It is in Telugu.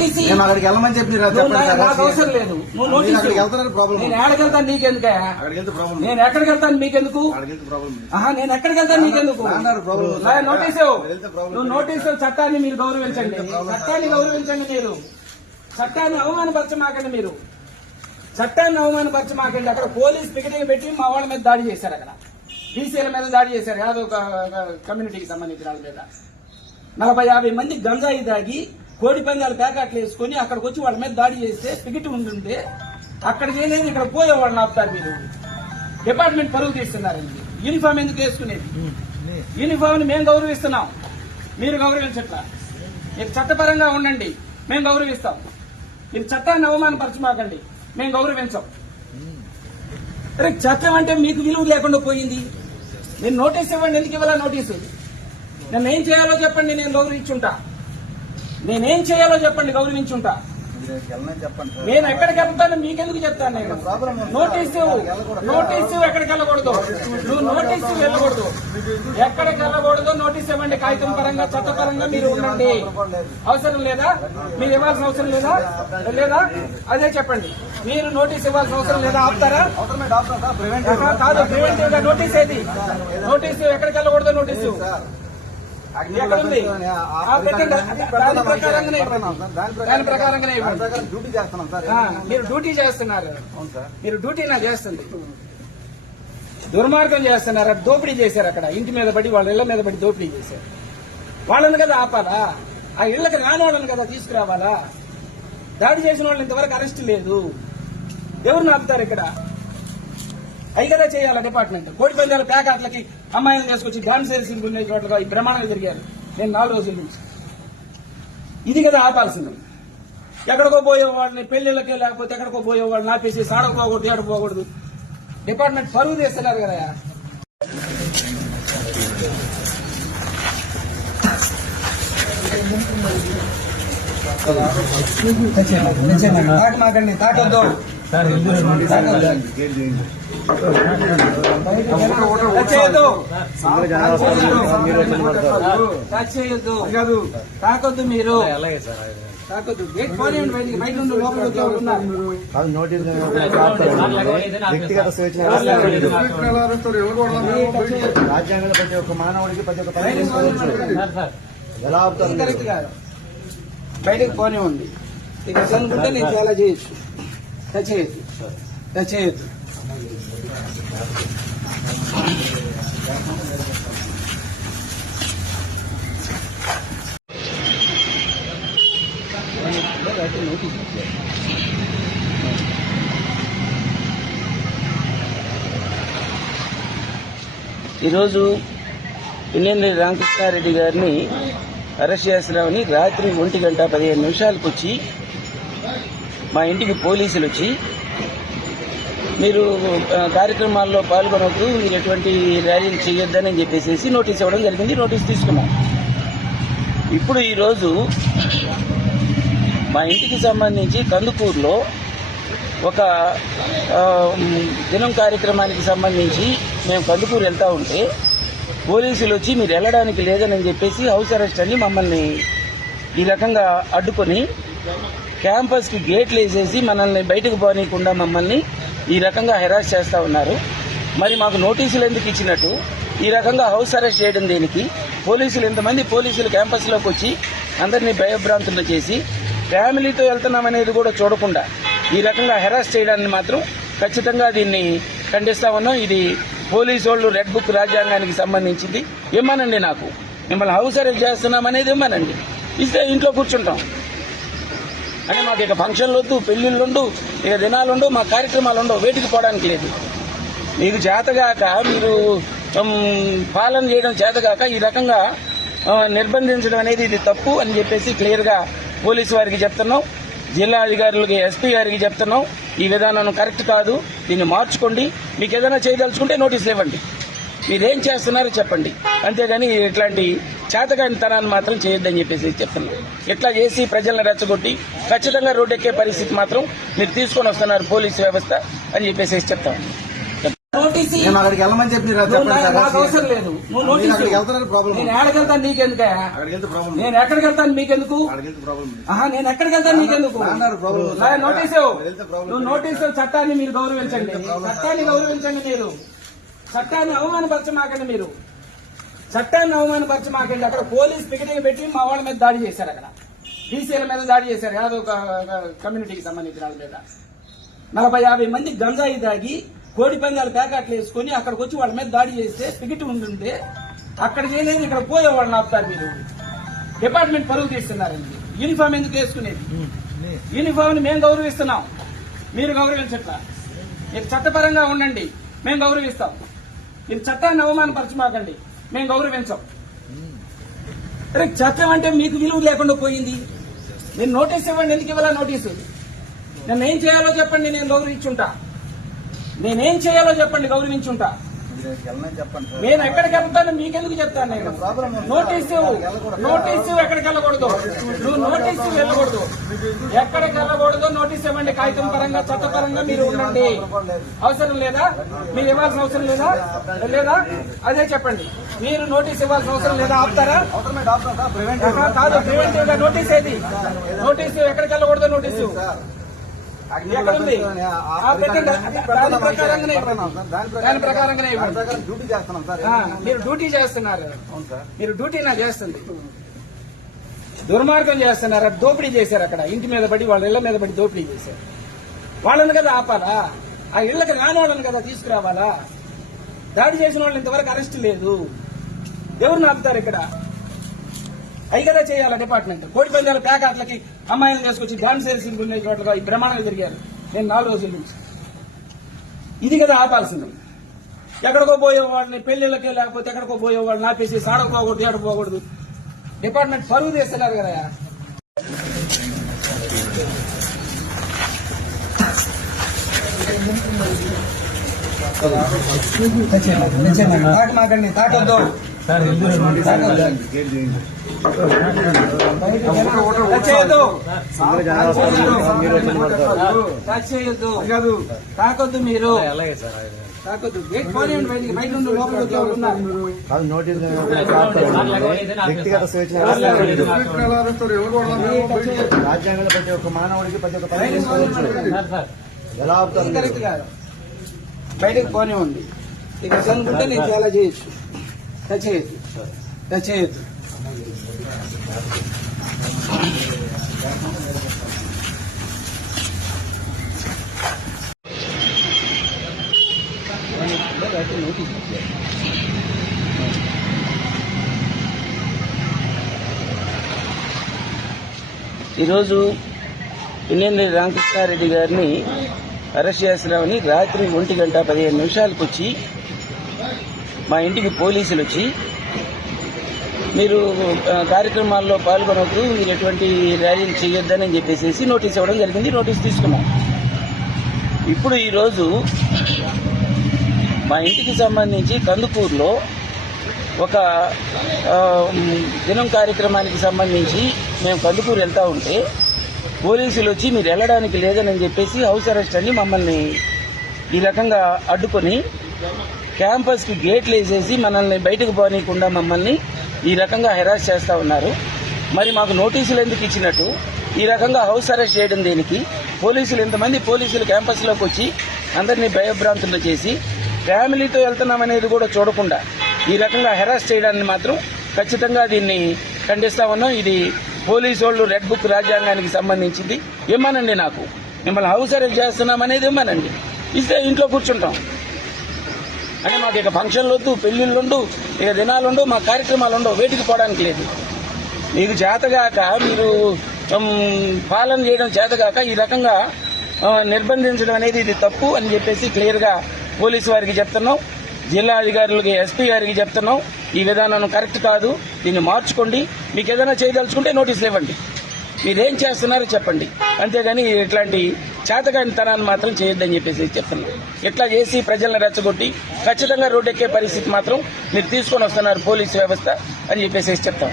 నోటీస్ అక్కడికి వెళ్ళమని చెప్పి నాకు అవసరం లేదు. నువ్వు నోటీస్ నేను ఎక్కడికి వెళ్తాను నీకెందుకే? నేను ఎక్కడికి వెళ్తాను మీకెందుకు? నేను ఎక్కడికి వెళ్తాను నీకెందుకు? నోటీసు నువ్వు నోటీసు చట్టాన్ని మీరు గౌరవించండి. చట్టాన్ని గౌరవించండి. మీరు చట్టాన్ని అవమానపరచమాకండి. మీరు చట్టాన్ని అవమానపరచమాకండి. అక్కడ పోలీస్ పికెటింగ్ పెట్టి మా వాళ్ళ మీద దాడి చేశారు. అక్కడ బీసీల మీద దాడి చేశారు. యాదవ్ కమ్యూనిటీకి సంబంధించిన వాళ్ళ మీద 40-50 మంది గంజాయి దాగి కోడి పందాలు ప్యాకెట్లు వేసుకుని అక్కడికి వచ్చి వాళ్ళ మీద దాడి చేస్తే పికెట్ ఉంటుంటే అక్కడ చేయలేదు, ఇక్కడ పోయే వాళ్ళని ఆపుతారు. మీరు డిపార్ట్మెంట్ పరువు తీస్తున్నారండి. యూనిఫామ్ ఎందుకు వేసుకునేది? యూనిఫామ్ ని మేము గౌరవిస్తున్నాం, మీరు గౌరవించట్లా. మీరు చట్టపరంగా ఉండండి, మేము గౌరవిస్తాం. మీరు చట్టాన్ని అవమానపరచమాకండి, మేము గౌరవించాం. అరే చట్టం అంటే మీకు విలువ లేకుండా పోయింది. నేను నోటీస్ ఇవ్వండి. ఎందుకు ఇవ్వాలా నోటీసు? నేను ఏం చేయాలో చెప్పండి, నేను గౌరవించుంటా. నేనేం చేయాలో చెప్పండి, గౌరవించుంటా. నేను ఎక్కడికి వెళ్తాను మీకెందుకు చెప్తాను? నేను నోటీసు ఎక్కడికి వెళ్ళకూడదు. నువ్వు నోటీసు వెళ్ళకూడదు. ఎక్కడికి వెళ్ళకూడదు నోటీస్ ఇవ్వండి. కాగితం పరంగా చట్టపరంగా మీరు ఉండండి. అవసరం లేదా? మీరు ఇవ్వాల్సిన అవసరం లేదా? అదే చెప్పండి. మీరు నోటీస్ ఇవ్వాల్సిన అవసరం లేదా? ఆపుతారా? కాదు, ప్రివెంటివ్ గా నోటీస్ ఏది? నోటీసు ఎక్కడికి వెళ్ళకూడదు. నోటీసు ఎక్కడుంది? దాని ప్రకారంగానే మీరు డ్యూటీ చేస్తున్నారు. మీరు డ్యూటీ నా చేస్తుంది. దుర్మార్గం చేస్తున్నారు. దోపిడీ చేశారు. అక్కడ ఇంటి మీద పడి వాళ్ళ ఇళ్ల మీద పడి దోపిడీ చేశారు. వాళ్ళని కదా ఆపాలా? ఆ ఇళ్లకు రాని వాళ్ళని కదా తీసుకురావాలా? దాడి చేసిన వాళ్ళు ఇంతవరకు అరెస్ట్ లేదు. ఎవరిని ఆపుతారు ఇక్కడ? అవి కదా చేయాలా డిపార్ట్మెంట్. కోడి పందాల ప్యాకెట్లకి అమ్మాయిలను తీసుకొచ్చి డాన్స్ వేసి చోట్లుగా ఈ ప్రమాణాలు జరిగారు. నేను 4 రోజుల నుంచి ఇది కదా ఆపాల్సింది. ఎక్కడికో పోయేవాళ్ళని పెళ్లిళ్ళకే లేకపోతే ఎక్కడికో పోయేవాళ్ళని ఆపేసి సాడకపోకూడదు, ఏడకపోకూడదు. డిపార్ట్మెంట్ పరువు చేస్తున్నారు కదా. తాకమాకండి, తాకొద్దు. తాకొద్దు. మీరు తాకొద్దు. గేట్ పోనివ్వండి. బయటికి బయట నుండి లోపలికి రాజ్యాంగంలో ప్రతి ఒక్క మానవుడికి ప్రతి ఒక్క ఎలా కరెక్ట్ కాదు. బయటకు పోనివ్వండి. ఇక అనుకుంటే నేను చాలా చేయొచ్చు. చేయొద్దు. ఈరోజు పిన్నెల్లి రామకృష్ణారెడ్డి గారిని అరెస్ట్ చేస్తున్నామని రాత్రి 1:15 వచ్చి మా ఇంటికి పోలీసులు వచ్చి మీరు కార్యక్రమాల్లో పాల్గొనవద్దు, మీరు ఎటువంటి ర్యాలీలు చేయొద్దని చెప్పేసి నోటీస్ ఇవ్వడం జరిగింది. నోటీస్ తీసుకున్నాం. ఇప్పుడు ఈరోజు మా ఇంటికి సంబంధించి కందుకూరులో ఒక దినం కార్యక్రమానికి సంబంధించి మేము కందుకూరు వెళ్తా ఉంటే పోలీసులు వచ్చి మీరు వెళ్ళడానికి లేదని చెప్పేసి హౌస్ అరెస్ట్ అని మమ్మల్ని ఈ రకంగా అడ్డుకొని క్యాంపస్కి గేట్లు వేసేసి మనల్ని బయటకు పోనీయకుండా మమ్మల్ని ఈ రకంగా హెరాస్ చేస్తూ ఉన్నారు. మరి మాకు నోటీసులు ఎందుకు ఇచ్చినట్టు ఈ రకంగా హౌస్ అరెస్ట్ చేయడం దేనికి? పోలీసులు ఎంతమంది పోలీసులు క్యాంపస్లోకి వచ్చి అందరినీ భయభ్రాంతులు చేసి ఫ్యామిలీతో వెళ్తున్నామనేది కూడా చూడకుండా ఈ రకంగా హెరాస్ చేయడాన్ని మాత్రం ఖచ్చితంగా దీన్ని ఖండిస్తా ఉన్నాం. ఇది పోలీసు వాళ్ళు రెడ్ బుక్ రాజ్యాంగానికి సంబంధించింది. ఇమ్మనండి, నాకు మిమ్మల్ని హౌస్ అరెస్ట్ చేస్తున్నామనేది ఇమ్మనండి. ఇస్తే ఇంట్లో కూర్చుంటాం. అంటే మాకు ఇక ఫంక్షన్లు వద్దు, పెళ్లిళ్ళు ఉండు, ఇక దినాలుండు, మా కార్యక్రమాలు ఉండవు, వేటికి పోవడానికి లేదు. మీకు చేతగాక, మీరు పాలన చేయడం చేతగాక ఈ రకంగా నిర్బంధించడం అనేది ఇది తప్పు అని చెప్పేసి క్లియర్గా పోలీసు వారికి చెప్తున్నాం. జిల్లా అధికారులకి, ఎస్పీ గారికి చెప్తున్నాం. ఈ విధానం కరెక్ట్ కాదు, దీన్ని మార్చుకోండి. మీకు ఏదైనా చేయదలుచుకుంటే నోటీసులు ఇవ్వండి, మీరేం చేస్తున్నారో చెప్పండి. అంతేగాని ఇట్లాంటి చేతకానితనాన్ని మాత్రం చేయొద్దని చెప్పేసి చెప్తున్నాం. ఇట్లా చేసి ప్రజలను రెచ్చగొట్టి ఖచ్చితంగా రోడ్డెక్కే పరిస్థితి మాత్రం మీరు తీసుకొని వస్తున్నారు పోలీసు వ్యవస్థ అని చెప్పేసి చెప్తాం. నోటీస్ నేను అక్కడికి వెళ్ళమని చెప్పి నాకు అవసరం లేదు. నువ్వు నోటీస్ అక్కడికి వెళ్తానని ప్రాబ్లం నేను ఎక్కడికి వెళ్తాను నీకెందుకే? అక్కడికి వెళ్తే ప్రాబ్లం నేను ఎక్కడికి వెళ్తాను మీకెందుకు? అక్కడికి వెళ్తే ప్రాబ్లం నేను ఎక్కడికి వెళ్తాను మీకెందుకు? ప్రాబ్లం నోటీస్ నువ్వు నోటీసు చట్టాన్ని మీరు గౌరవించండి. చట్టాన్ని గౌరవించండి. మీరు చట్టాన్ని అవమానపరచమాకండి. మీరు చట్టాన్ని అవమానపరచమాకండి. అక్కడ పోలీస్ పికెటింగ్ పెట్టి మా వాళ్ళ మీద దాడి చేశారు. అక్కడ బీసీల మీద దాడి చేశారు. యాదో ఒక కమ్యూనిటీకి సంబంధించిన వాళ్ళ మీద 40-50 మంది గంజాయి దాగి కోడి పందాలు ప్యాకెట్లు వేసుకుని అక్కడికి వచ్చి వాళ్ళ మీద దాడి చేస్తే పికెట్ ఉంటుంటే అక్కడ చేయలేదు, ఇక్కడ పోయేవాళ్ళని ఆపుతారు. మీరు డిపార్ట్మెంట్ పరుగు తీస్తున్నారండి. యూనిఫామ్ ఎందుకు వేసుకునేది? యూనిఫామ్ ని మేము గౌరవిస్తున్నాం, మీరు గౌరవించట్లా. మీరు చట్టపరంగా ఉండండి, మేము గౌరవిస్తాం. మీరు చట్టాన్ని అవమానపరచమాకండి, మేము గౌరవించాం. అరే చట్టం అంటే మీకు విలువ లేకుండా పోయింది. నేను నోటీస్ ఇవ్వండి. ఎందుకు ఇవ్వాలా నోటీసు? నేను ఏం చేయాలో చెప్పండి, నేను గౌరవించుంటా. నేనేం చేయాలో చెప్పండి, గౌరవించుంటా. నేను ఎక్కడికి వెళ్తాను మీకెందుకు చెప్తాను? నేను నోటీసు ఎక్కడికి వెళ్ళకూడదు. నువ్వు నోటీసు వెళ్ళకూడదు. ఎక్కడికి వెళ్ళకూడదు నోటీస్ ఇవ్వండి. కాగితం పరంగా చట్టపరంగా మీరు ఉండండి. అవసరం లేదా? మీరు ఇవ్వాల్సిన అవసరం లేదా? అదే చెప్పండి. మీరు నోటీస్ ఇవ్వాల్సిన అవసరం లేదా? ఆపుతారా? కాదు, ప్రివెంటివ్ గా నోటీస్ ఏది? నోటీసు ఎక్కడికి వెళ్ళకూడదు. నోటీసు ఎక్కడుంది? దాని ప్రకారంగానే డ్యూటీ చేస్తున్నాం సార్. మీరు డ్యూటీ చేస్తున్నారు. మీరు డ్యూటీ నా చేస్తుంది. దుర్మార్గం చేస్తున్నారు. దోపిడీ చేశారు. అక్కడ ఇంటి మీద పడి వాళ్ళ ఇళ్ల మీద పడి దోపిడీ చేశారు. వాళ్ళని కదా ఆపాలా? ఆ ఇళ్లకు రాని వాళ్ళని కదా తీసుకురావాలా? దాడి చేసిన వాళ్ళు ఇంతవరకు అరెస్ట్ లేదు. ఎవరిని ఆపుతారు ఇక్కడ? అవి కదా చేయాలా డిపార్ట్మెంట్. కోడి పందాల ప్యాకెట్లకి అమ్మాయిలను తీసుకొచ్చి డాన్స్ చేసి ఉన్న చోట్ల ఈ ప్రమాణాలు జరిగారు. నేను 4 రోజుల నుంచి ఇది కదా ఆపాల్సింది. ఎక్కడికో పోయేవాళ్ళని పెళ్లిళ్ళకే లేకపోతే ఎక్కడికో పోయేవాళ్ళని ఆపేసి సాడకపోకూడదు, ఏడకపోకూడదు. డిపార్ట్మెంట్ పరువు తీస్తున్నారు కదా. తాకమాకండి, తాకొద్దు. తాకొద్దు. మీరు తాకొద్దు. గేట్ పోనీయండి. బయటికి బయట నుండి లోపలికి వచ్చే వాళ్ళు ఉన్నారు. వ్యక్తిగత స్వేచ్ఛ రాజ్యాంగంలో ప్రతి ఒక్క మానవుడికి ప్రతి ఒక్క ఎలా అవుతారు? కరెక్ట్ కాదు. బయటకు పోనివ్వండి. ఇక అనుకుంటే నేను చాలా చేయొచ్చు. చేయొద్దు. ఈరోజు పిన్నెల్లి రామకృష్ణారెడ్డి గారిని అరెస్ట్ చేస్తున్నామని రాత్రి 1:15 వచ్చి మా ఇంటికి పోలీసులు వచ్చి మీరు కార్యక్రమాల్లో పాల్గొనవద్దు, మీరు ఎటువంటి ర్యాలీలు చేయొద్దని చెప్పేసి నోటీస్ ఇవ్వడం జరిగింది. నోటీస్ తీసుకున్నాం. ఇప్పుడు ఈరోజు మా ఇంటికి సంబంధించి కందుకూరులో ఒక దినం కార్యక్రమానికి సంబంధించి మేము కందుకూరు వెళ్తా ఉంటే పోలీసులు వచ్చి మీరు వెళ్ళడానికి లేదని చెప్పేసి హౌస్ అరెస్ట్ అని మమ్మల్ని ఈ రకంగా అడ్డుకొని క్యాంపస్కి గేట్లు వేసేసి మనల్ని బయటకు పోనీయకుండా మమ్మల్ని ఈ రకంగా హెరాస్ చేస్తా ఉన్నారు. మరి మాకు నోటీసులు ఎందుకు ఇచ్చినట్టు ఈ రకంగా హౌస్ అరెస్ట్ చేయడం దేనికి? పోలీసులు ఎంతమంది పోలీసులు క్యాంపస్లోకి వచ్చి అందరినీ భయభ్రాంతులు చేసి ఫ్యామిలీతో వెళ్తున్నామనేది కూడా చూడకుండా ఈ రకంగా హెరాస్ చేయడాన్ని మాత్రం ఖచ్చితంగా దీన్ని ఖండిస్తా ఉన్నాం. ఇది పోలీసు వాళ్ళు రెడ్ బుక్ రాజ్యాంగానికి సంబంధించింది. ఇమ్మనండి, నాకు మిమ్మల్ని హౌస్ అరెస్ట్ చేస్తున్నామనేది ఇమ్మనండి. ఇస్తే ఇంట్లో కూర్చుంటాం. అంటే మాకు ఇక ఫంక్షన్లు వద్దు, పెళ్లిళ్ళుండు, ఇక దినాలుండు, మా కార్యక్రమాలు ఉండవు, వేటికి పోవడానికి లేదు. మీకు చేతగాక, మీరు పాలన చేయడం చేతగాక ఈ రకంగా నిర్బంధించడం అనేది ఇది తప్పు అని చెప్పేసి క్లియర్గా పోలీసు వారికి చెప్తున్నాం. జిల్లా అధికారులకి, ఎస్పీ గారికి చెప్తున్నాం. ఈ విధానం కరెక్ట్ కాదు, దీన్ని మార్చుకోండి. మీకు ఏదైనా చేయదలుచుకుంటే నోటీసులు ఇవ్వండి. మీరేం చేస్తున్నారో చెప్పండి, అంతేగాని ఇట్లాంటి చేతకానితనాన్ని మాత్రం చేయొద్దని చెప్పేసి చెప్తున్నాం. ఇట్లా చేసి ప్రజలను రెచ్చగొట్టి ఖచ్చితంగా రోడ్డెక్కే పరిస్థితి మాత్రం మీరు తీసుకొని వస్తున్నారు పోలీసు వ్యవస్థ అని చెప్పేసి చెప్తాం.